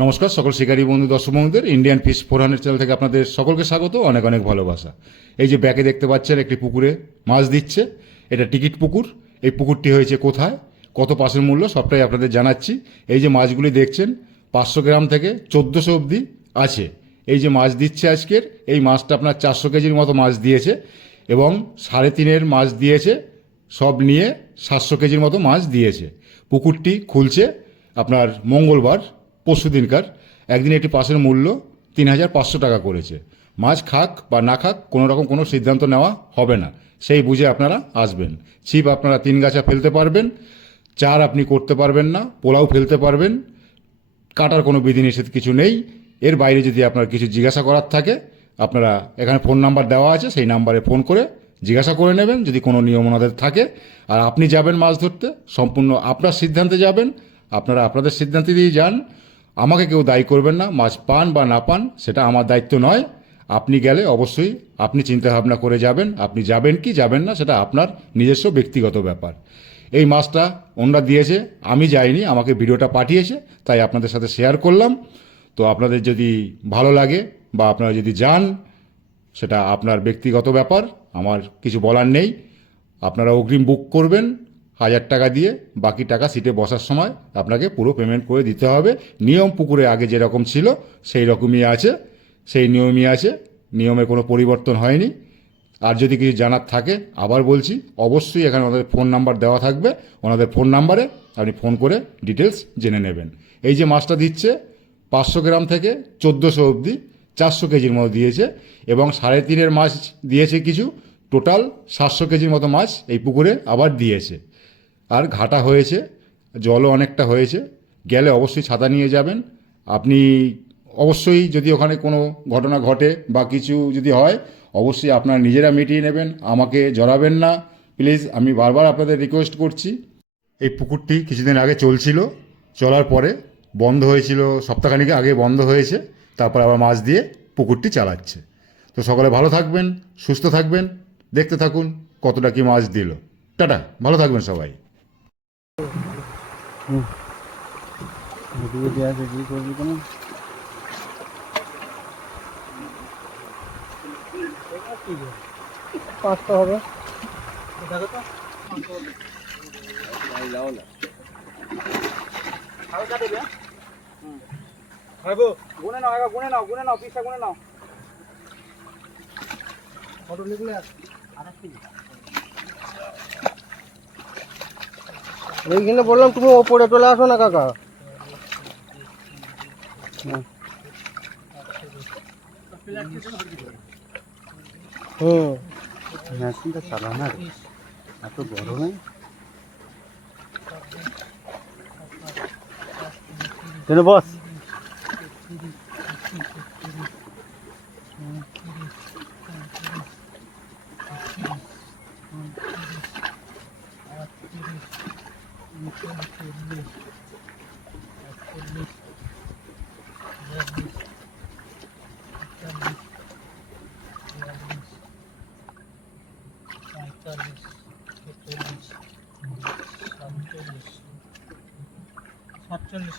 নমস্কার সকল শিকারী বন্ধু দর্শক বন্ধুদের ইন্ডিয়ান ফিশ 400 চ্যানেল থেকে আপনাদের সকলকে স্বাগত, অনেক অনেক ভালোবাসা। এই যে ব্যাকে দেখতে পাচ্ছেন একটি পুকুরে মাছ দিচ্ছে, এটা টিকিট পুকুর। এই পুকুরটি হয়েছে কোথায়, কত পাসের মূল্য সবটাই আপনাদের জানাচ্ছি। এই যে মাছগুলি দেখছেন 500 গ্রাম থেকে 1400 অবধি আছে। এই যে মাছ দিচ্ছে আজকের, এই মাছটা আপনার 400 কেজির মতো মাছ দিয়েছে এবং 3.5-এর মাছ দিয়েছে, সব নিয়ে 700 কেজির মতো মাছ দিয়েছে। পুকুরটি খুলছে আপনার মঙ্গলবার, পরশু দিনকার। একদিন এটি পাসের মূল্য 3500 টাকা করেছে। মাছ খাক বা না খাক কোনো রকম কোনো সিদ্ধান্ত নেওয়া হবে না, সেই বুঝে আপনারা আসবেন। ছিপ আপনারা 3 গাছা ফেলতে পারবেন, চার আপনি করতে পারবেন না, পোলাও ফেলতে পারবেন, কাটার কোনো বিধিনিষেধ কিছু নেই। এর বাইরে যদি আপনার কিছু জিজ্ঞাসা করার থাকে, আপনারা এখানে ফোন নাম্বার দেওয়া আছে, সেই নাম্বারে ফোন করে জিজ্ঞাসা করে নেবেন যদি কোনো নিয়ম ওনাদের থাকে। আর আপনি যাবেন মাছ ধরতে, সম্পূর্ণ আপনার সিদ্ধান্তে যাবেন, আপনারা আপনাদের সিদ্ধান্তে দিয়ে যান। আমাকে কেউ দায়ী করবেন না, মাছ পান বা না পান সেটা আমার দায়িত্ব নয়। আপনি গেলে অবশ্যই আপনি চিন্তাভাবনা করে যাবেন, আপনি যাবেন কি যাবেন না সেটা আপনার নিজস্ব ব্যক্তিগত ব্যাপার। এই মাছটা ওনরা দিয়েছে, আমি যাইনি, আমাকে ভিডিওটা পাঠিয়েছে, তাই আপনাদের সাথে শেয়ার করলাম। তো আপনাদের যদি ভালো লাগে বা আপনারা যদি যান, সেটা আপনার ব্যক্তিগত ব্যাপার, আমার কিছু বলার নেই। আপনারা অগ্রিম বুক করবেন 1000 টাকা দিয়ে, বাকি টাকা সিটে বসার সময় আপনাকে পুরো পেমেন্ট করে দিতে হবে। নিয়ম পুকুরে আগে যেরকম ছিল সেই রকমই আছে, সেই নিয়মই আছে, নিয়মে কোনো পরিবর্তন হয়নি। আর যদি কিছু জানার থাকে আবার বলছি, অবশ্যই এখানে ওনাদের ফোন নাম্বার দেওয়া থাকবে, ওনাদের ফোন নাম্বারে আপনি ফোন করে ডিটেলস জেনে নেবেন। এই যে মাছটা দিচ্ছে 500 গ্রাম থেকে 1400 অবধি 400 কেজির মতো দিয়েছে এবং 3.5-এর মাছ দিয়েছে কিছু, টোটাল 700 কেজির মতো মাছ এই পুকুরে আবার দিয়েছে। আর ঘাটা হয়েছে, জলও অনেকটা হয়েছে। গেলে অবশ্যই ছাতা নিয়ে যাবেন। আপনি অবশ্যই যদি ওখানে কোনো ঘটনা ঘটে বা কিছু যদি হয়, অবশ্যই আপনারা নিজেরা মিটিয়ে নেবেন, আমাকে জড়াবেন না প্লিজ, আমি বারবার আপনাদের রিকোয়েস্ট করছি। এই পুকুরটি কিছুদিন আগে চলছিল, চলার পরে বন্ধ হয়েছিল, সপ্তাহখানিক আগে বন্ধ হয়েছে, তারপর আবার মাছ দিয়ে পুকুরটি চালাচ্ছে। তো সকলে ভালো থাকবেন, সুস্থ থাকবেন, দেখতে থাকুন কতটা কি মাছ দিল। টাটা, ভালো থাকবেন সবাই। পাঁচটা হবে। গুনে নাও, এবার গুনে নাও, গুনে নাও, পিসটা গুনে নাও। কত লিখলে? এইখানে বললাম তুমি ওপরে চলে আসো না কাকা। মেশিনটা চালানো এত গরমে বস। সাতচল্লিশ